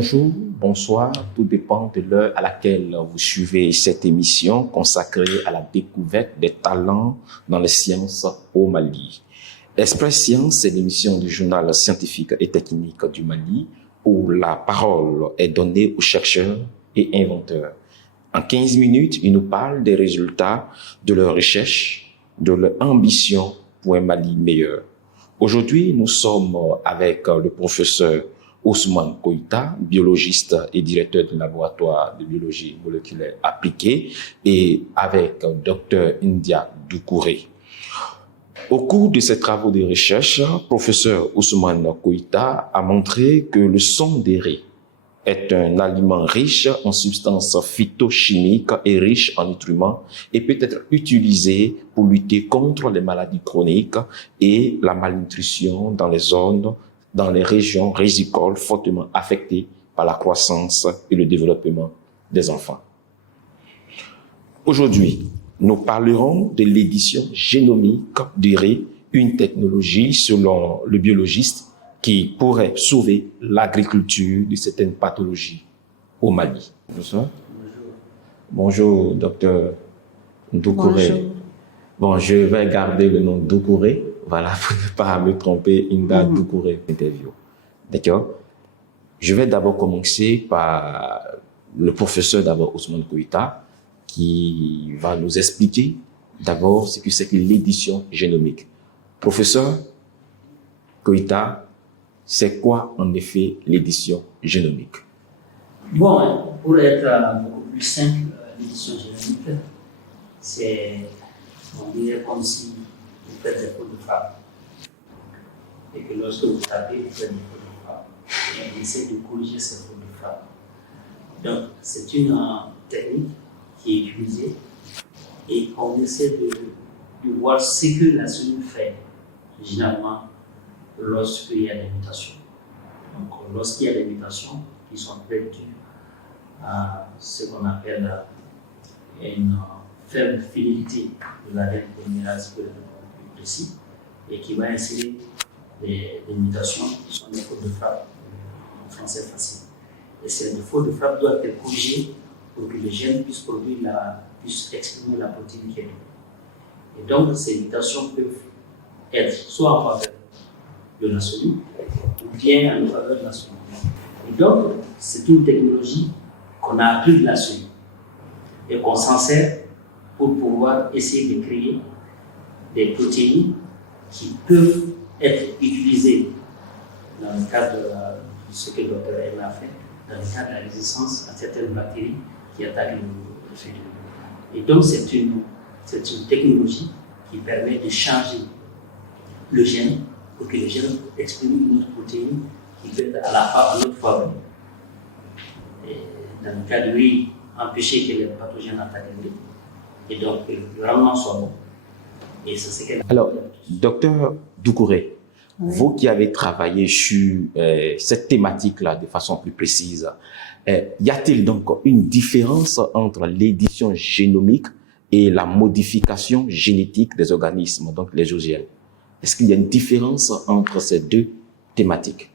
Bonjour, bonsoir, tout dépend de l'heure à laquelle vous suivez cette émission consacrée à la découverte des talents dans les sciences au Mali. Express Science, c'est l'émission du journal scientifique et technique du Mali où la parole est donnée aux chercheurs et inventeurs. En 15 minutes, ils nous parlent des résultats de leurs recherches, de leur ambition pour un Mali meilleur. Aujourd'hui, nous sommes avec le professeur Ousmane Koïta, biologiste et directeur du laboratoire de biologie moléculaire appliquée, et avec Dr India Doucouré. Au cours de ses travaux de recherche, professeur Ousmane Koïta a montré que le sondéré est un aliment riche en substances phytochimiques et riche en nutriments et peut être utilisé pour lutter contre les maladies chroniques et la malnutrition dans les régions rizicoles fortement affectées par la croissance et le développement des enfants. Aujourd'hui, nous parlerons de l'édition génomique du riz, une technologie selon le biologiste qui pourrait sauver l'agriculture de certaines pathologies au Mali. Bonjour. Bonjour, docteur Doucouré. Bonjour. Bon, je vais garder le nom Doucouré, voilà, pour ne pas me tromper, Inda Doucouré, interview. D'accord? Je vais d'abord commencer par le professeur Ousmane Koïta, qui va nous expliquer d'abord ce que c'est que l'édition génomique. Professeur Koïta, c'est quoi en effet l'édition génomique? Bon, pour être beaucoup plus simple, l'édition génomique, c'est, on dirait comme si vous faites des fautes de frappe. Et que lorsque vous tapez, vous faites des fautes de frappe. Et on essaie de corriger ces fautes de frappe. Donc, c'est une technique qui est utilisée et on essaie de voir ce que la cellule fait, généralement, lorsqu'il y a des mutations. Donc, lorsqu'il y a des mutations qui sont peut-être dues à ce qu'on appelle une faible fidélité de l'ADN polymérase plus précis et qui va insérer des mutations qui sont des fautes de frappe, en français facile. Et ces fautes de frappe doivent être corrigées pour que le gène puisse exprimer la protéine qui est donnée. Et donc, ces mutations peuvent être soit en faveur de la cellule ou bien en faveur de la cellule. Et donc, c'est une technologie qu'on a appris de la cellule et qu'on s'en sert pour pouvoir essayer de créer des protéines qui peuvent être utilisées dans le cadre de ce que le docteur M a fait, dans le cadre de la résistance à certaines bactéries qui attaquent le cellules. Et donc, c'est une technologie qui permet de changer le gène pour que le gène exprime une autre protéine qui peut être à la fois en autre forme. Dans le cas de riz, empêcher que les pathogènes attaquent le riz et donc que le rendement soit bon. Et ça, c'est quelque... Alors, docteur Doucouré, oui, vous qui avez travaillé sur cette thématique-là de façon plus précise, y a-t-il donc une différence entre l'édition génomique et la modification génétique des organismes, donc les OGM? Est-ce qu'il y a une différence entre ces deux thématiques?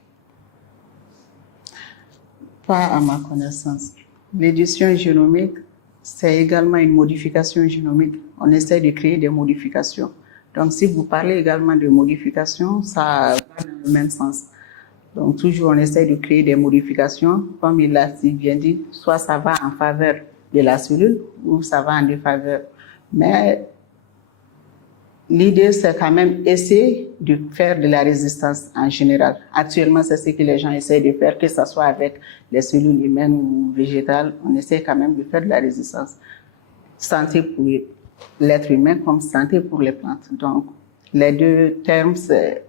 Pas à ma connaissance. L'édition génomique, c'est également une modification génomique. On essaie de créer des modifications. Donc, si vous parlez également de modification, ça va dans le même sens. Donc, toujours, on essaie de créer des modifications. Comme il l'a si bien dit, soit ça va en faveur de la cellule ou ça va en défaveur. Mais l'idée, c'est quand même essayer de faire de la résistance en général. Actuellement, c'est ce que les gens essaient de faire, que ce soit avec les cellules humaines ou végétales. On essaie quand même de faire de la résistance. Santé pour l'être humain comme santé pour les plantes. Donc, les deux termes, c'est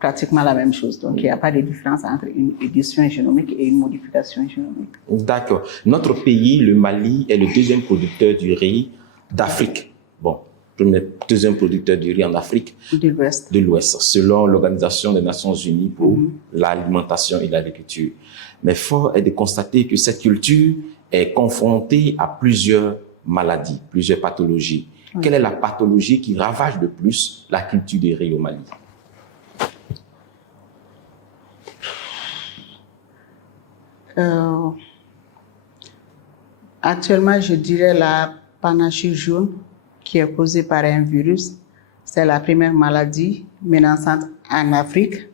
pratiquement la même chose. Donc, il n'y a pas de différence entre une édition génomique et une modification génomique. D'accord. Notre pays, le Mali, est le deuxième producteur du riz d'Afrique. Bon, le deuxième producteur du riz en Afrique. De l'Ouest. De l'Ouest, selon l'Organisation des Nations Unies pour l'alimentation et l'agriculture. Mais fort est de constater que cette culture est confrontée à plusieurs maladies, plusieurs pathologies. Oui. Quelle est la pathologie qui ravage le plus la culture du riz au Mali? Euh, Actuellement, je dirais la panache jaune qui est causée par un virus. C'est la première maladie menaçante en Afrique,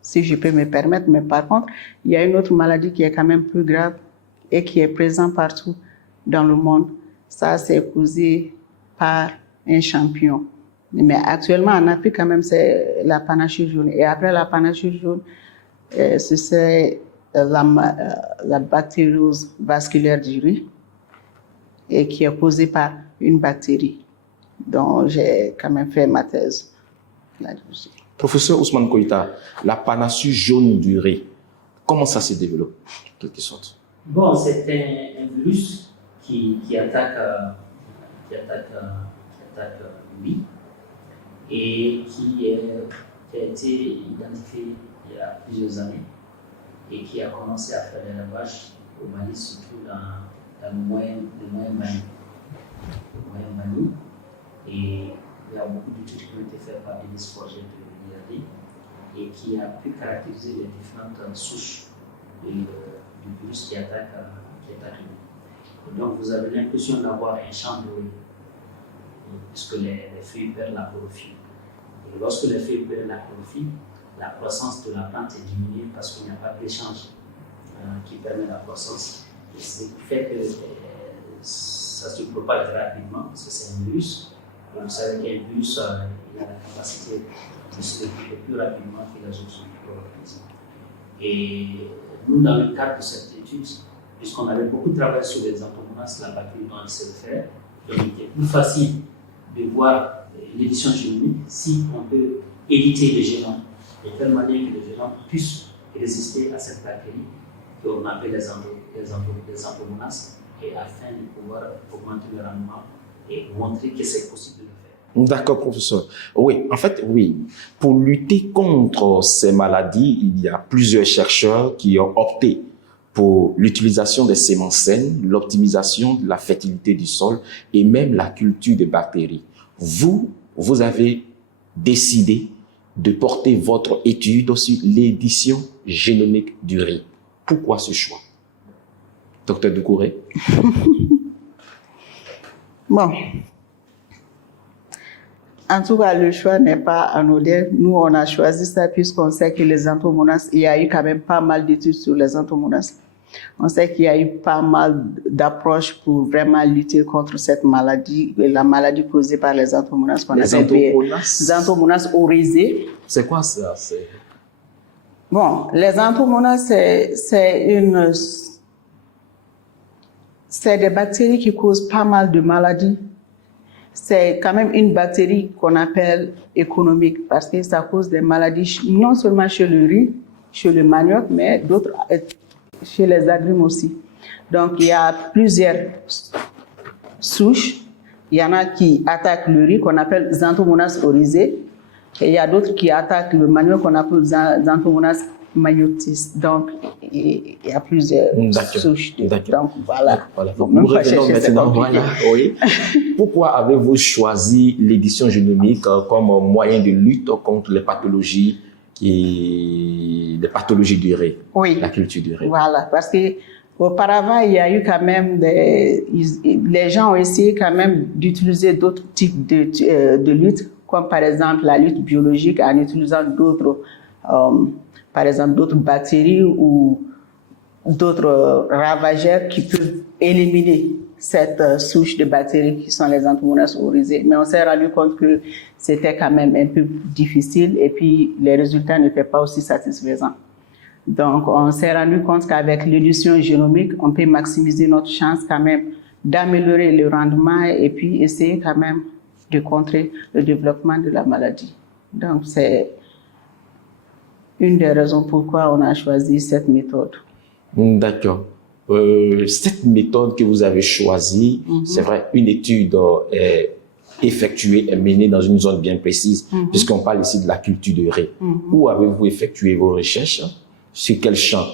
si je peux me permettre. Mais par contre, il y a une autre maladie qui est quand même plus grave et qui est présente partout dans le monde. Ça, c'est causé par un champignon. Mais actuellement, en Afrique, quand même, c'est la panache jaune. Et après la panache jaune, c'est la bactériose vasculaire du riz, et qui est causée par une bactérie. Donc, j'ai quand même fait ma thèse là-dessus. Professeur Ousmane Koïta, la panache jaune du riz, comment ça se développe, en quelque sorte? Bon, c'est un virus qui attaque lui et qui a été identifié il y a plusieurs années et qui a commencé à faire des ravages au Mali, surtout dans le moyen Mali. Et il y a beaucoup d'études qui ont été faites par Denis Forget de l'IRD et qui a pu caractériser les différentes souches du virus qui attaque l'humain. Donc vous avez l'impression d'avoir un champ de riz, puisque les feuilles perdent la chlorophylle. Et lorsque les feuilles perdent la chlorophylle, la croissance de la plante est diminuée parce qu'il n'y a pas d'échange qui permet la croissance. Et ce qui fait que ça se propage rapidement, parce que c'est un virus. Vous savez qu'un virus il a la capacité de se développer plus rapidement que les autres micro-organismes. Et nous, dans le cadre de cette étude, puisqu'on avait beaucoup travaillé sur les anthromonas, la bactérie dont elle sait faire, donc il était plus facile de voir l'édition génomique si on peut éditer le génome de telle manière que le génome puisse résister à cette bactérie qu'on appelle les anthromonas, et afin de pouvoir augmenter le rendement et montrer que c'est possible de le faire. D'accord, professeur. Oui, en fait, oui. Pour lutter contre ces maladies, il y a plusieurs chercheurs qui ont opté pour l'utilisation des semences saines, l'optimisation de la fertilité du sol et même la culture des bactéries. Vous avez décidé de porter votre étude sur l'édition génomique du riz. Pourquoi ce choix, docteur Doucouré? Bon. En tout cas, le choix n'est pas anodin. Nous, on a choisi ça puisqu'on sait que les anthromonas, il y a eu quand même pas mal d'études sur les anthromonas. On sait qu'il y a eu pas mal d'approches pour vraiment lutter contre cette maladie, la maladie causée par les anthromonas qu'on appelle les anthromonas oryzées. C'est quoi ça? Bon, les anthromonas, c'est des bactéries qui causent pas mal de maladies. C'est quand même une bactérie qu'on appelle économique parce que ça cause des maladies non seulement chez le riz, chez le manioc, mais d'autres chez les agrumes aussi. Donc, il y a plusieurs souches. Il y en a qui attaquent le riz qu'on appelle Xanthomonas oryzae. Et il y a d'autres qui attaquent le manioc qu'on appelle Xanthomonas maniotis. Donc, il y a plusieurs souches. Donc, voilà. Nous revenons maintenant. Voilà. Oui. Pourquoi avez-vous choisi l'édition génomique comme moyen de lutte contre les pathologies du riz, oui, la culture du riz? Voilà, parce que auparavant, il y a eu quand même les gens ont essayé quand même d'utiliser d'autres types de lutte, comme par exemple la lutte biologique en utilisant d'autres, par exemple d'autres bactéries ou d'autres ravageurs qui peuvent éliminer cette souche de bactéries qui sont les anthromonas oryzae. Mais on s'est rendu compte que c'était quand même un peu difficile et puis les résultats n'étaient pas aussi satisfaisants. Donc, on s'est rendu compte qu'avec l'édition génomique, on peut maximiser notre chance quand même d'améliorer le rendement et puis essayer quand même de contrer le développement de la maladie. Donc, c'est une des raisons pourquoi on a choisi cette méthode. D'accord. Cette méthode que vous avez choisie, c'est vrai, une étude est effectuée et menée dans une zone bien précise, puisqu'on parle ici de la culture de riz. Où avez-vous effectué vos recherches? Sur quel champ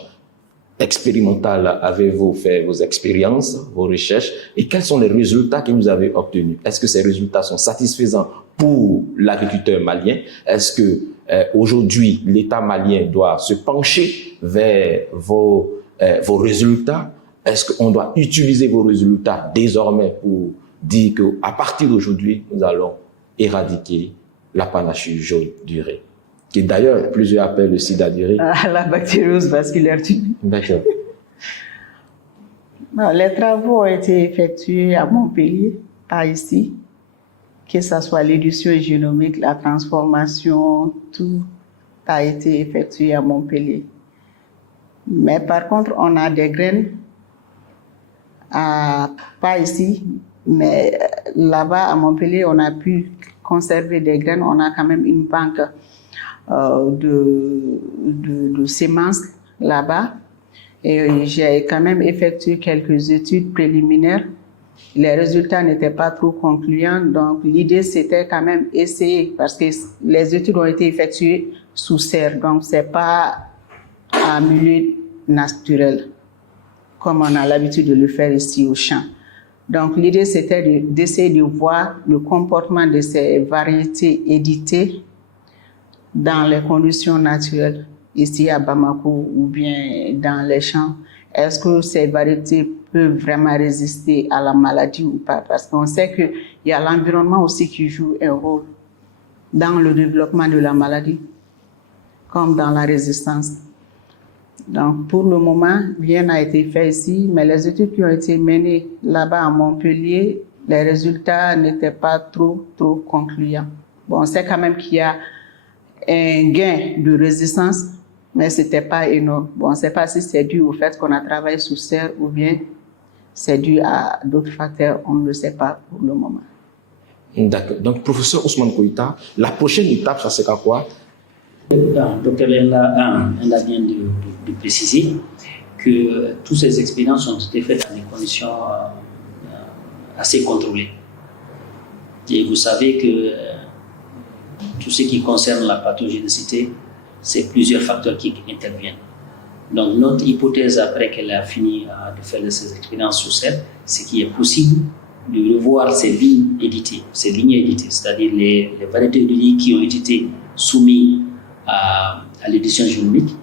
expérimental avez-vous fait vos expériences, vos recherches? Et quels sont les résultats que vous avez obtenus? Est-ce que ces résultats sont satisfaisants pour l'agriculteur malien? Est-ce que aujourd'hui, l'État malien doit se pencher vers vos vos résultats? Est-ce qu'on doit utiliser vos résultats désormais pour dire qu'à partir d'aujourd'hui, nous allons éradiquer l'apanachie du riz, qui d'ailleurs plusieurs appellent le sida du riz? La bactériose vasculaire du riz. D'accord. Les travaux ont été effectués à Montpellier, pas ici, que ce soit l'édition génomique, la transformation, tout a été effectué à Montpellier. Mais par contre, on a des graines, pas ici, mais là-bas à Montpellier, on a pu conserver des graines. On a quand même une banque de semences là-bas. Et j'ai quand même effectué quelques études préliminaires. Les résultats n'étaient pas trop concluants, donc l'idée c'était quand même essayer, parce que les études ont été effectuées sous serre, donc c'est pas en milieu naturel, comme on a l'habitude de le faire ici au champ. Donc l'idée c'était d'essayer de voir le comportement de ces variétés éditées dans les conditions naturelles, ici à Bamako ou bien dans les champs. Est-ce que ces variétés peuvent vraiment résister à la maladie ou pas? Parce qu'on sait qu'il y a l'environnement aussi qui joue un rôle dans le développement de la maladie, comme dans la résistance. Donc, pour le moment, rien n'a été fait ici, mais les études qui ont été menées là-bas à Montpellier, les résultats n'étaient pas trop concluants. Bon, on sait quand même qu'il y a un gain de résistance, mais ce n'était pas énorme. Bon, on ne sait pas si c'est dû au fait qu'on a travaillé sous serre ou bien c'est dû à d'autres facteurs, on ne le sait pas pour le moment. D'accord. Donc, professeur Ousmane Koïta, la prochaine étape, ça sera quoi? Docteur Lenda vient de préciser que toutes ces expériences ont été faites dans des conditions assez contrôlées. Et vous savez que tout ce qui concerne la pathogénicité, c'est plusieurs facteurs qui interviennent. Donc notre hypothèse, après qu'elle a fini de faire ces expériences sur serre, c'est qu'il est possible de revoir ces lignes éditées, c'est-à-dire les variétés de riz qui ont été soumises à l'édition génomique,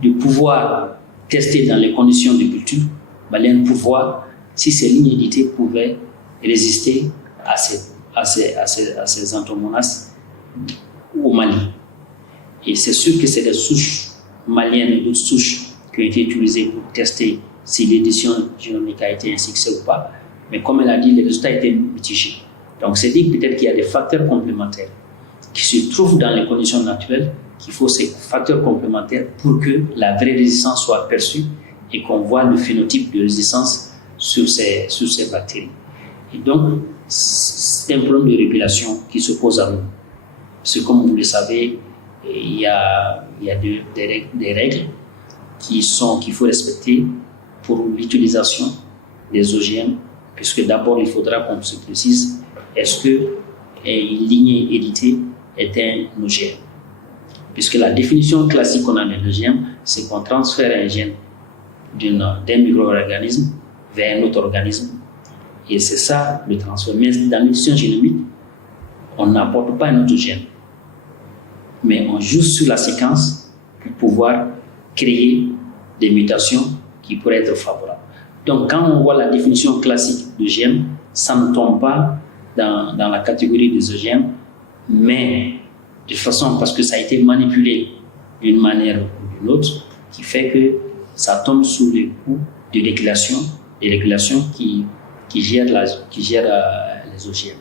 de pouvoir tester dans les conditions de culture, pour voir si ces lignes éditées pouvaient résister à ces anthromonas au Mali. Et c'est sûr que c'est des souches maliennes et d'autres souches qui ont été utilisées pour tester si l'édition génomique a été un succès ou pas. Mais comme elle a dit, les résultats étaient mitigés. Donc c'est dit peut-être qu'il y a des facteurs complémentaires qui se trouvent dans les conditions naturelles, qu'il faut ces facteurs complémentaires pour que la vraie résistance soit perçue et qu'on voit le phénotype de résistance sur ces bactéries. Et donc, c'est un problème de régulation qui se pose à nous. Parce que comme vous le savez, il y a des règles qu'il faut respecter pour l'utilisation des OGM, puisque d'abord il faudra qu'on se précise, est-ce qu'une lignée éditée est un OGM? Puisque la définition classique qu'on a d'un OGM, c'est qu'on transfère un gène d'un micro-organisme vers un autre organisme. Et c'est ça le transfert. Mais dans l'édition génomique, on n'apporte pas un autre gène. Mais on joue sur la séquence pour pouvoir créer des mutations qui pourraient être favorables. Donc quand on voit la définition classique d'OGM, ça ne tombe pas dans la catégorie des OGM, mais de façon, parce que ça a été manipulé d'une manière ou d'une autre, qui fait que ça tombe sous le coup de régulation, des régulations qui gèrent les OGM.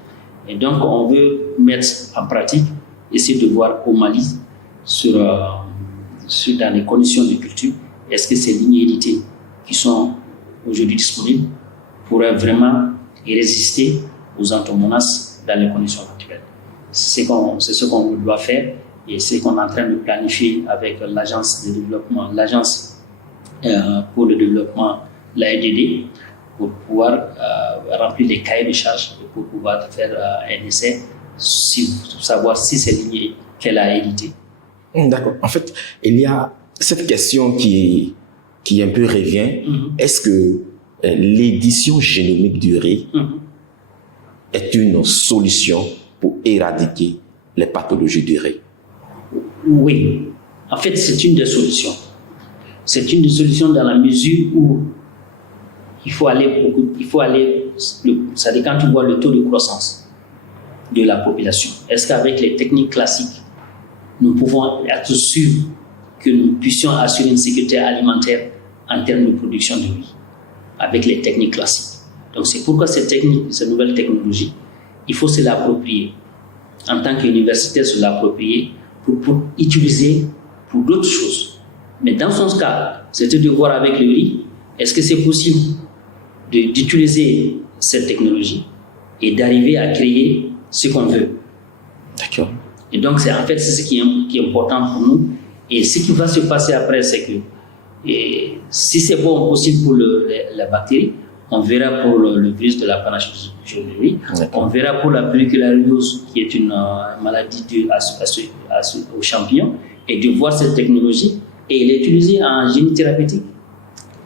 Et donc on veut mettre en pratique, essayer de voir au Mali, dans les conditions de culture, est-ce que ces lignes éditées qui sont aujourd'hui disponibles pourraient vraiment résister aux anthromonas dans les conditions actuelles. C'est ce qu'on doit faire et c'est ce qu'on est en train de planifier avec l'agence de développement, pour le développement, l'AEDD, pour pouvoir remplir les cahiers de charges et pour pouvoir faire un essai, pour savoir si c'est ligne qu'elle a édité. D'accord. En fait, il y a cette question qui un peu revient. Est-ce que l'édition génomique du riz est une solution pour éradiquer les pathologies du riz? Oui. En fait, c'est une des solutions. c'est une solution dans la mesure où c'est-à-dire quand tu vois le taux de croissance de la population, est-ce qu'avec les techniques classiques, nous pouvons être sûrs que nous puissions assurer une sécurité alimentaire en termes de production de riz avec les techniques classiques. Donc c'est pourquoi cette nouvelle technologie, il faut se l'approprier. En tant qu'universitaire, se l'approprier pour utiliser pour d'autres choses. Mais dans son cas, c'était de voir avec le riz, est-ce que c'est possible d'utiliser cette technologie et d'arriver à créer ce qu'on veut. D'accord. Et donc, c'est ce qui est important pour nous. Et ce qui va se passer après, c'est que si c'est bon possible pour la bactérie, on verra pour le virus de la panachyromégalie, on verra pour la pelliculariose, qui est une maladie due aux champignons, et de voir cette technologie et l'utiliser en génie thérapeutique.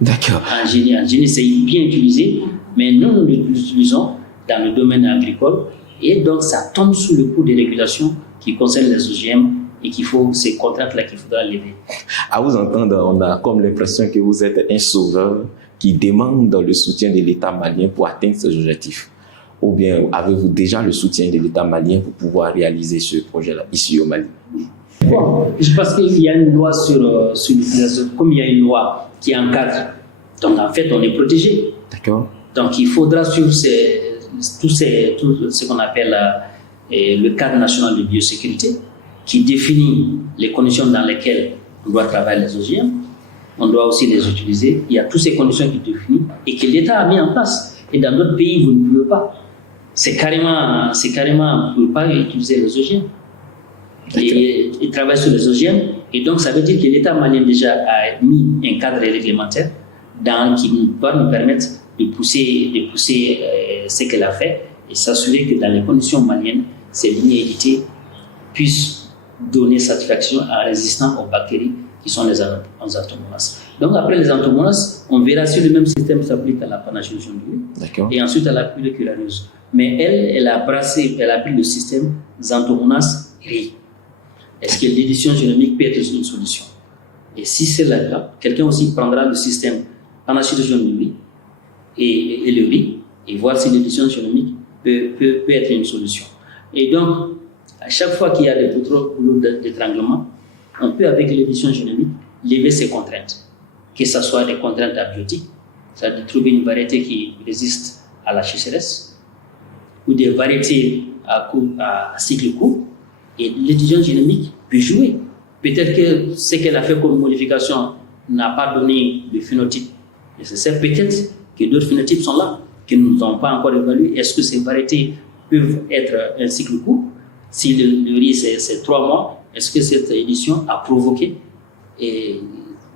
D'accord. En génie, c'est bien utilisé, mais nous l'utilisons dans le domaine agricole, et donc ça tombe sous le coup des régulations qui concernent les OGM, et ces contraintes-là qu'il faudra lever. À vous entendre, on a comme l'impression que vous êtes un sauveur qui demande le soutien de l'État malien pour atteindre ses objectifs. Ou bien avez-vous déjà le soutien de l'État malien pour pouvoir réaliser ce projet-là ici au Mali? Bon, je pense qu'il y a une loi sur l'utilisation, comme il y a une loi qui encadre. Donc en fait, on est protégé. D'accord. Donc il faudra suivre tout ce qu'on appelle le cadre national de biosécurité, qui définit les conditions dans lesquelles on doit travailler les OGM. On doit aussi les utiliser. Il y a toutes ces conditions qui définissent et que l'État a mis en place. Et dans d'autres pays, vous ne pouvez pas. C'est carrément, vous ne pouvez pas utiliser les OGM. Et travailler sur les OGM. Et donc, ça veut dire que l'État malien déjà a mis un cadre réglementaire qui va nous permettre de pousser ce qu'elle a fait et s'assurer que dans les conditions maliennes, ces lignes éditées puissent donner satisfaction à résistants aux bactéries qui sont les Xanthomonas. Donc après les Xanthomonas, on verra si le même système s'applique à la panachyromégalie et ensuite à la pelliculariose. Mais elle a pris le système Xanthomonas riz. Est-ce que l'édition génomique peut être une solution? Et si c'est le cas, quelqu'un aussi prendra le système panachyromégalie et le riz et voir si l'édition génomique peut être une solution. Et donc, à chaque fois qu'il y a des boulots d'étranglement, on peut, avec l'édition génomique, lever ces contraintes. Que ce soit des contraintes abiotiques, c'est-à-dire trouver une variété qui résiste à la sécheresse, ou des variétés à cycle court, et l'édition génomique peut jouer. Peut-être que ce qu'elle a fait comme modification n'a pas donné le phénotype nécessaire. Peut-être que d'autres phénotypes sont là, que nous n'avons pas encore évalués. Est-ce que ces variétés peuvent être un cycle court? Si le riz c'est 3 mois, est-ce que cette édition a provoqué et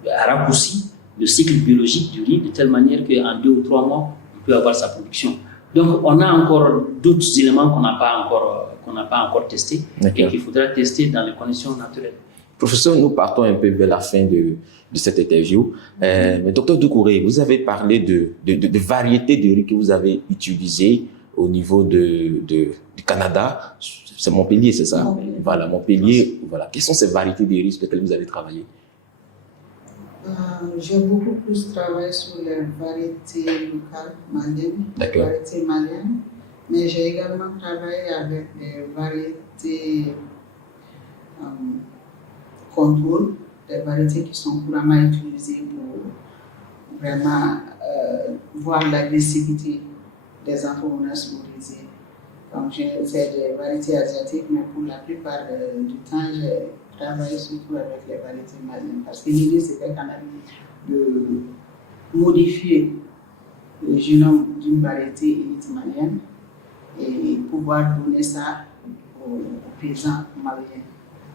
a raccourci le cycle biologique du riz de telle manière qu'en 2 ou 3 mois, on peut avoir sa production? Donc, on a encore d'autres éléments qu'on n'a pas encore testés et qu'il faudra tester dans les conditions naturelles. Professeur, nous partons un peu vers la fin de cette interview. Mais docteur Doucouré, vous avez parlé de variétés de riz que vous avez utilisées au niveau du Canada. C'est Montpellier, c'est ça? Montpellier. Voilà, Montpellier. Voilà. Quelles sont ces variétés de riz sur lesquelles vous avez travaillé? J'ai beaucoup plus travaillé sur les variétés locales maliennes, variétés maliennes, mais j'ai également travaillé avec des variétés contrôle, des variétés qui sont couramment utilisées pour vraiment voir l'agressivité des Xanthomonas oryzae. Donc j'ai fait des variétés asiatiques, mais pour la plupart du temps, j'ai travaillé surtout avec les variétés maliennes. Parce que l'idée, c'était quand même de modifier le génome d'une variété élite malienne et pouvoir donner ça aux paysans maliens.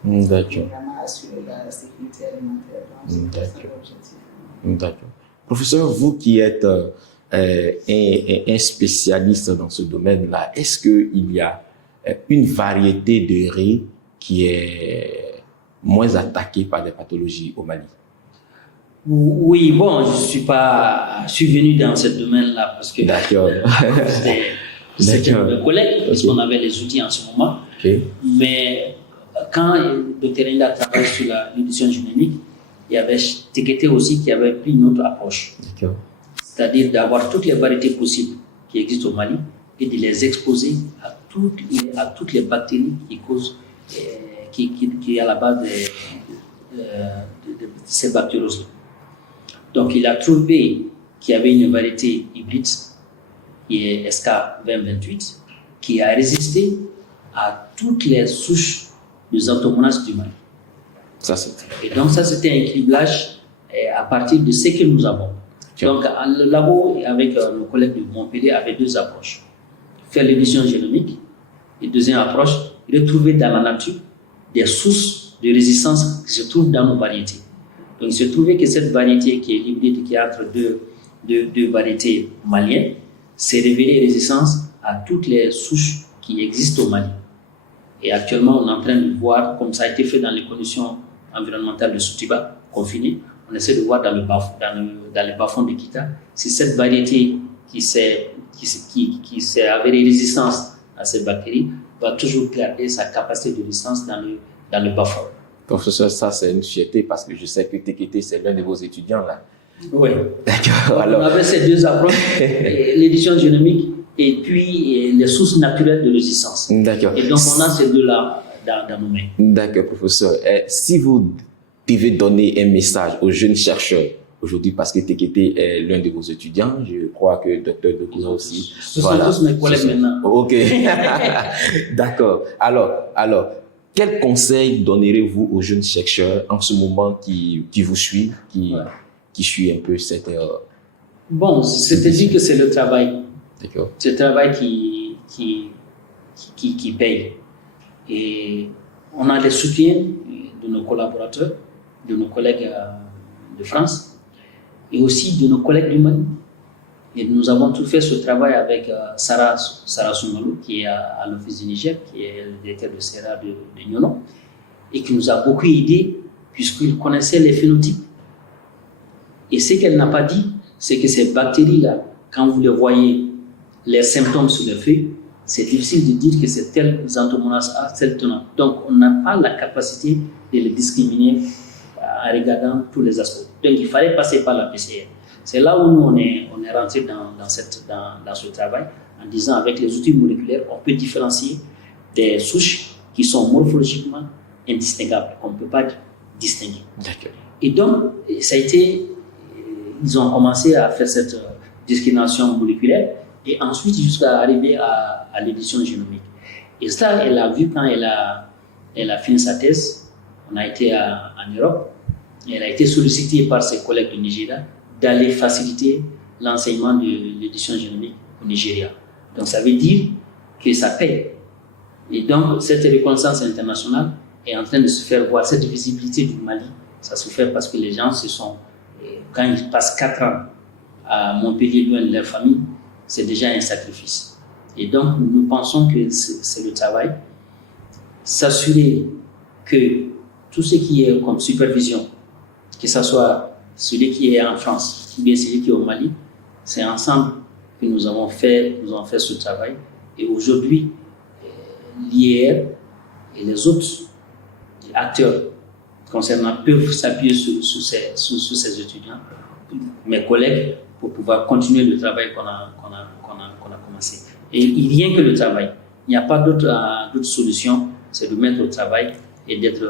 D'accord. Vraiment assurer la sécurité alimentaire. Donc, c'est ça l'objectif. D'accord. Professeur, vous qui êtes un spécialiste dans ce domaine-là, est-ce qu'il y a une variété de riz qui est moins attaquée par des pathologies au Mali? Oui, bon, je suis venu dans ce domaine-là parce que c'était un collègue, parce qu'on avait les outils en ce moment. Okay. Mais quand le Dr Inda travaille sur l'édition génomique, il y avait Tekete aussi qui avait pris une autre approche. D'accord. C'est-à-dire d'avoir toutes les variétés possibles qui existent au Mali et de les exposer à toutes les bactéries qui causent, qui est à la base de ces bactérioses. Donc, il a trouvé qu'il y avait une variété hybride qui est SK 2028 qui a résisté à toutes les souches de Xanthomonas du Mali. Ça, c'est... Et donc, ça, c'était un criblage à partir de ce que nous avons. Donc, le labo, avec nos collègues de Montpellier, avait deux approches. Faire l'édition génomique et deuxième approche, retrouver dans la nature des sources de résistance qui se trouvent dans nos variétés. Donc, il se trouvait que cette variété qui est hybride, qui est entre deux variétés maliennes, s'est révélée résistante à toutes les souches qui existent au Mali. Et actuellement, on est en train de voir, comme ça a été fait dans les conditions environnementales de Soutiba, confinées, on essaie de voir dans les bas-fonds de Kita si cette variété qui s'est avérée résistante à cette bactérie va toujours garder sa capacité de résistance dans le bas-fond. Professeur, ça c'est une fierté parce que je sais que Tekete, c'est l'un de vos étudiants là. Oui. D'accord. Alors, on avait ces deux approches, l'édition génomique et puis les sources naturelles de résistance. D'accord. Et donc on a ces deux-là dans nos mains. D'accord, professeur. Si vous devez donner un message aux jeunes chercheurs aujourd'hui, parce que Tekete est l'un de vos étudiants, je crois que Dr Doucouré aussi. Ce sont tous mes collègues maintenant. Ok. D'accord. Alors, quel conseil donnerez-vous aux jeunes chercheurs en ce moment qui vous suivent, qui suivent un peu cette... Bon, c'est-à-dire que c'est le travail. D'accord. C'est le travail qui paye. Et on a le soutien de nos collaborateurs, de nos collègues de France et aussi de nos collègues du Mali. Et nous avons tout fait ce travail avec Sarah Soumalou, qui est à l'Office du Niger, qui est le directeur de CERA de Nyono, et qui nous a beaucoup aidés puisqu'il connaissait les phénotypes. Et ce qu'elle n'a pas dit, c'est que ces bactéries-là, quand vous les voyez, les symptômes sur les feuilles, c'est difficile de dire que c'est tel Xanthomonas A, tel tenant. Donc, on n'a pas la capacité de les discriminer en regardant tous les aspects. Donc, il fallait passer par la PCR. C'est là où nous, on est rentré dans ce travail en disant avec les outils moléculaires, on peut différencier des souches qui sont morphologiquement indistinguables, qu'on ne peut pas distinguer. D'accord. Et donc, ça a été, ils ont commencé à faire cette discrimination moléculaire et ensuite jusqu'à arriver à l'édition génomique. Et ça, elle a vu quand elle a fini sa thèse, on a été en Europe, et elle a été sollicitée par ses collègues du Nigeria d'aller faciliter l'enseignement de l'édition génomique au Nigeria. Donc ça veut dire que ça paye. Et donc cette reconnaissance internationale est en train de se faire voir, cette visibilité du Mali, ça se fait parce que les gens quand ils passent 4 ans à Montpellier loin de leur famille, c'est déjà un sacrifice. Et donc nous pensons que c'est le travail, s'assurer que tout ce qui est comme supervision, que ce soit celui qui est en France ou bien celui qui est au Mali, c'est ensemble que nous avons fait ce travail. Et aujourd'hui, l'IER et les autres acteurs concernant peuvent s'appuyer sur ces étudiants, mes collègues, pour pouvoir continuer le travail qu'on a commencé. Et il n'y a que le travail. Il n'y a pas d'autre solution, c'est de mettre au travail et d'être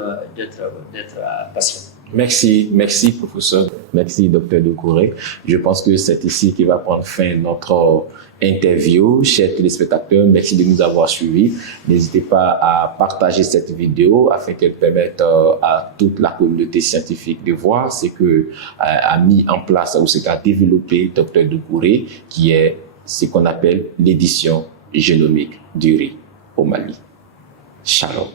patient. Merci professeur, merci docteur Doucouré. Je pense que c'est ici qui va prendre fin notre interview. Chers téléspectateurs, merci de nous avoir suivis. N'hésitez pas à partager cette vidéo afin qu'elle permette à toute la communauté scientifique de voir ce que a mis en place ou ce qu'a développé docteur Doucouré, qui est ce qu'on appelle l'édition génomique du riz au Mali. Shalom.